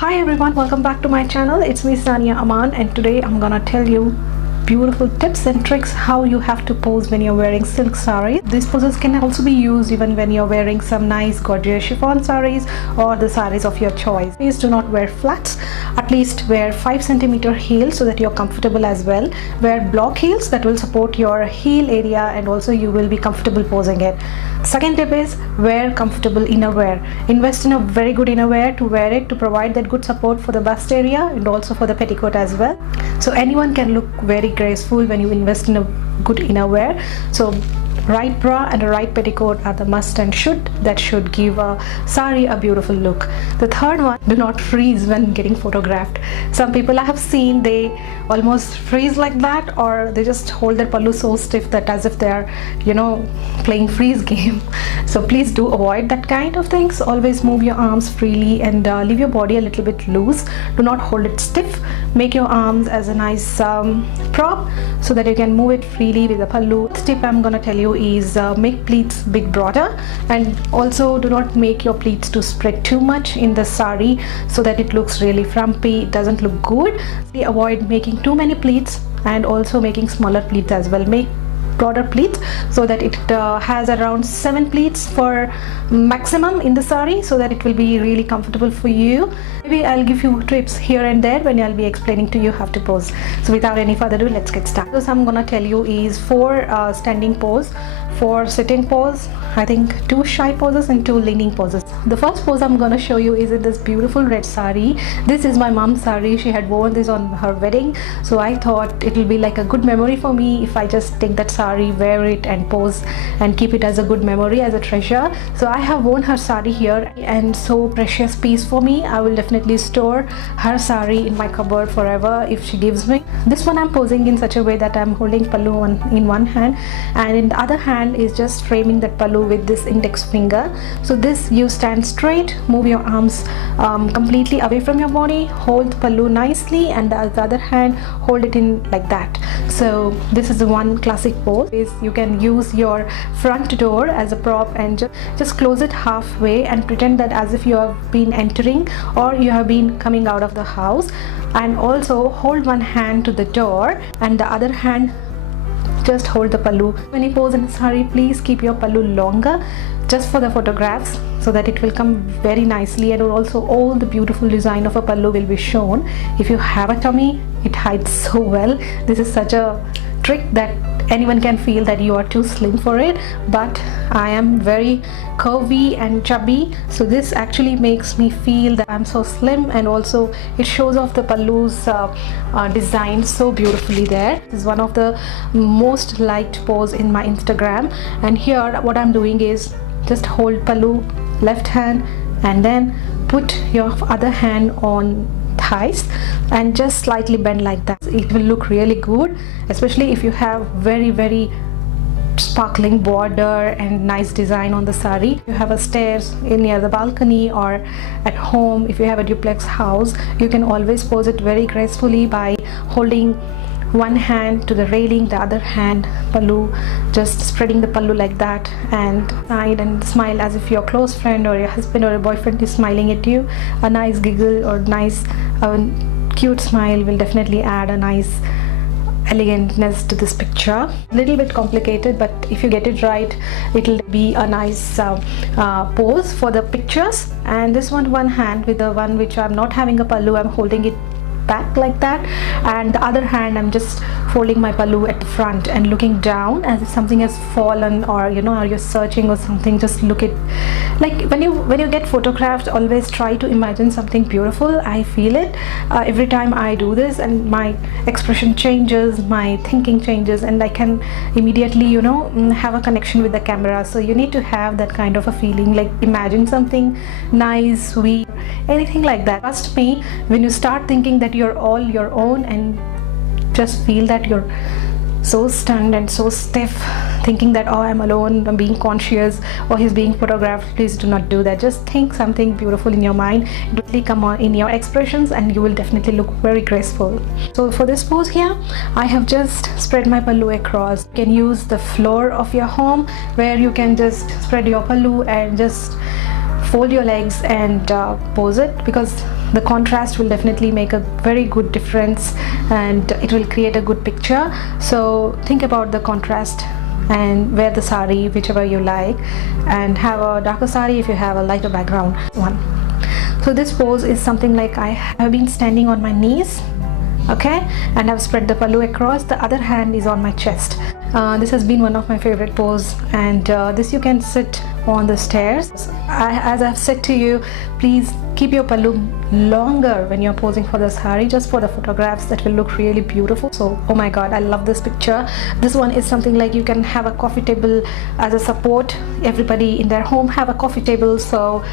Hi everyone, welcome back to my channel. It's me Sania Aman, and today I'm gonna tell you beautiful tips and tricks how you have to pose when you're wearing silk sarees. These poses can also be used even when you're wearing some nice gorgeous chiffon sarees or the sarees of your choice. Please do not wear flats. At least wear 5 cm heels so that you're comfortable as well. Wear block heels that will support your heel area and also you will be comfortable posing it. Second tip is wear comfortable innerwear. Invest in a very good innerwear to wear it to provide that good support for the bust area and also for the petticoat as well. So anyone can look very graceful when you invest in a good innerwear. So right bra and a right petticoat are the must and should that should give a sari a beautiful look. The third one, do not freeze when getting photographed. Some people I have seen, they almost freeze like that, or they just hold their pallu so stiff that as if they are playing freeze game. So please do avoid that kind of things. Always move your arms freely and leave your body a little bit loose. Do not hold it stiff. Make your arms as a nice prop so that you can move it freely with the pallu. The tip I'm gonna tell you is make pleats bit broader, and also do not make your pleats to spread too much in the sari so that it looks really frumpy. It doesn't look good. Avoid making too many pleats and also making smaller pleats as well. Make broader pleats so that it has around 7 pleats for maximum in the sari so that it will be really comfortable for you. Maybe I'll give you tips here and there when I'll be explaining to you how to pose. So without any further ado, let's get started. So I'm gonna tell you is 4 standing pose, 4 sitting pose, I think 2 shy poses and 2 leaning poses. The first pose I'm gonna show you is in this beautiful red sari. This is my mom's sari. She had worn this on her wedding, so I thought it will be like a good memory for me if I just take that sari, wear it and pose and keep it as a good memory, as a treasure. So I have worn her sari here, and so precious piece for me. I will definitely store her sari in my cupboard forever if she gives me. This one I'm posing in such a way that I'm holding pallu in one hand, and in the other hand is just framing that pallu with this index finger. So this, you stand straight, move your arms completely away from your body, hold the pallu nicely, and the other hand hold it in like that. So this is the one classic pose. Is you can use your front door as a prop and just close it halfway and pretend that as if you have been entering or you have been coming out of the house, and also hold one hand to the door and the other hand just hold the pallu. When you pose in a sari, please keep your pallu longer just for the photographs so that it will come very nicely, and also all the beautiful design of a pallu will be shown. If you have a tummy, it hides so well. This is such a trick that anyone can feel that you are too slim for it, but I am very curvy and chubby, so this actually makes me feel that I'm so slim, and also it shows off the pallu's design so beautifully there. This is one of the most liked pose in my Instagram, and here what I'm doing is just hold pallu left hand and then put your other hand on thighs and just slightly bend like that. It will look really good, especially if you have very sparkling border and nice design on the sari. If you have a stairs in near the balcony or at home, if you have a duplex house, you can always pose it very gracefully by holding one hand to the railing, the other hand pallu, just spreading the pallu like that and side and smile as if your close friend or your husband or your boyfriend is smiling at you. A nice giggle or nice cute smile will definitely add a nice elegantness to this picture. A little bit complicated, but if you get it right, it'll be a nice pose for the pictures. And this one hand with the one which I'm not having a pallu, I'm holding it back like that, and the other hand I'm just folding my pallu at the front and looking down as if something has fallen, or or you're searching or something. Just look at, like when you get photographed, always try to imagine something beautiful. I feel it every time I do this, and my expression changes, my thinking changes, and I can immediately have a connection with the camera. So you need to have that kind of a feeling, like imagine something nice, sweet, anything like that. Trust me, when you start thinking that you're all your own and just feel that you're so stunned and so stiff, thinking that, oh, I'm alone, I'm being conscious, or he's being photographed, please do not do that. Just think something beautiful in your mind. It will really come on in your expressions and you will definitely look very graceful. So for this pose here, I have just spread my pallu across. You can use the floor of your home where you can just spread your pallu and just fold your legs and pose it, because the contrast will definitely make a very good difference, and it will create a good picture. So think about the contrast and wear the sari whichever you like, and have a darker sari if you have a lighter background one. So this pose is something like I have been standing on my knees, okay, and I've spread the pallu across. The other hand is on my chest. This has been one of my favorite pose, and this you can sit on the stairs. As I've said to you, please keep your pallu longer when you're posing for the sari, just for the photographs that will look really beautiful. So oh my god, I love this picture. This one is something like you can have a coffee table as a support. Everybody in their home have a coffee table, so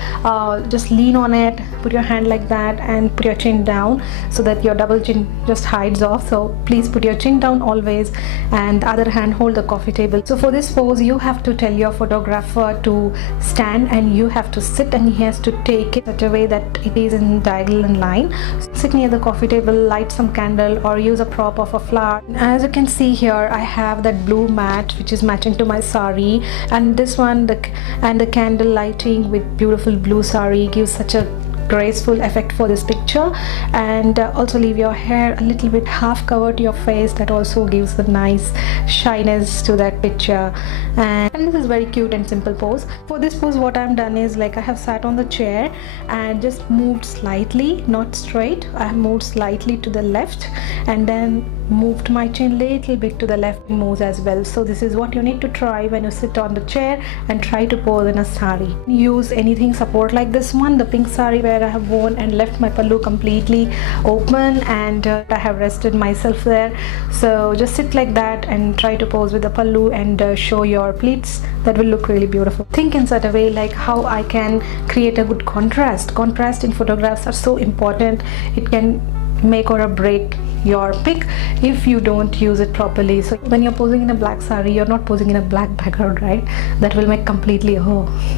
just lean on it, put your hand like that and put your chin down so that your double chin just hides off. So please put your chin down always, and the other hand hold the coffee table. So for this pose you have to tell your photographer to stand, and you have to sit, and he has to take it such a way that it is in diagonal line. Sit near the coffee table, light some candle or use a prop of a flower. As you can see here, I have that blue mat which is matching to my sari, and this one the candle lighting with beautiful blue sari gives such a graceful effect for this picture. And also leave your hair a little bit half covered to your face, that also gives a nice shyness to that picture. And this is very cute and simple pose. For this pose what I've done is like I have sat on the chair and just moved slightly, not straight, I have moved slightly to the left, and then moved my chin little bit to the left moves as well. So this is what you need to try when you sit on the chair and try to pose in a sari. Use anything support like this one, the pink sari where I have worn and left my pallu completely open, and I have rested myself there. So just sit like that and try to pose with the pallu and show your pleats. That will look really beautiful. Think in such a way like how I can create a good contrast. Contrast in photographs are so important. It can make or break your pic if you don't use it properly. So when you're posing in a black sari, you're not posing in a black background, right? That will make completely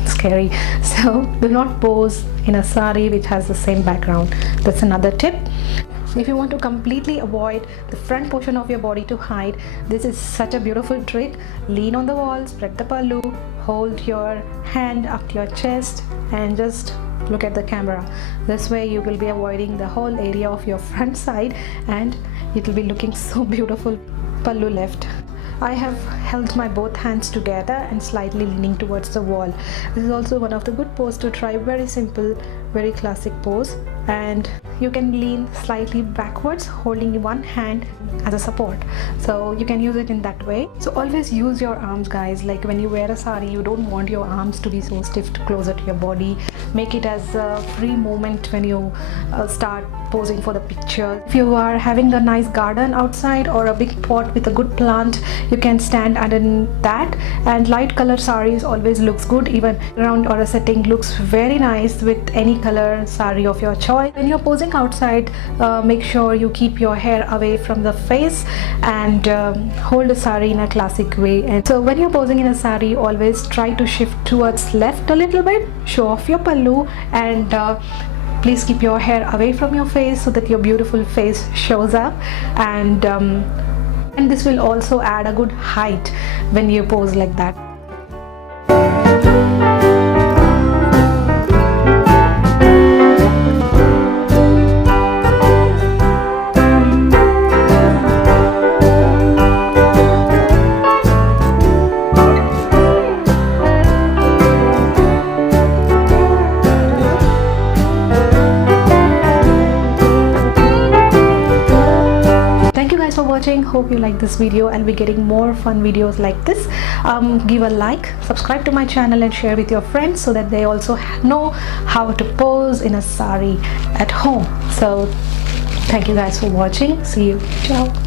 scary. So do not pose in a sari which has the same background. That's another tip. If you want to completely avoid the front portion of your body to hide, this is such a beautiful trick. Lean on the wall, spread the pallu, hold your hand up to your chest and just look at the camera. This way you will be avoiding the whole area of your front side, and it will be looking so beautiful. Pallu left. I have held my both hands together and slightly leaning towards the wall. This is also one of the good pose to try. Very simple, very classic pose, and you can lean slightly backwards holding one hand as a support, so you can use it in that way. So always use your arms, guys. Like when you wear a sari, you don't want your arms to be so stiff closer to your body. Make it as a free moment when you start posing for the picture. If you are having a nice garden outside or a big pot with a good plant, you can stand under that, and light color saris always looks good. Even ground or a setting looks very nice with any color sari of your choice. When you're posing outside, make sure you keep your hair away from the face and hold a sari in a classic way. And so when you're posing in a sari, always try to shift towards left a little bit, show off your pallu, and please keep your hair away from your face so that your beautiful face shows up. And this will also add a good height when you pose like that. For watching, hope you like this video. I'll be getting more fun videos like this. Give a like, subscribe to my channel and share with your friends so that they also know how to pose in a sari at home. So thank you guys for watching. See you. Ciao.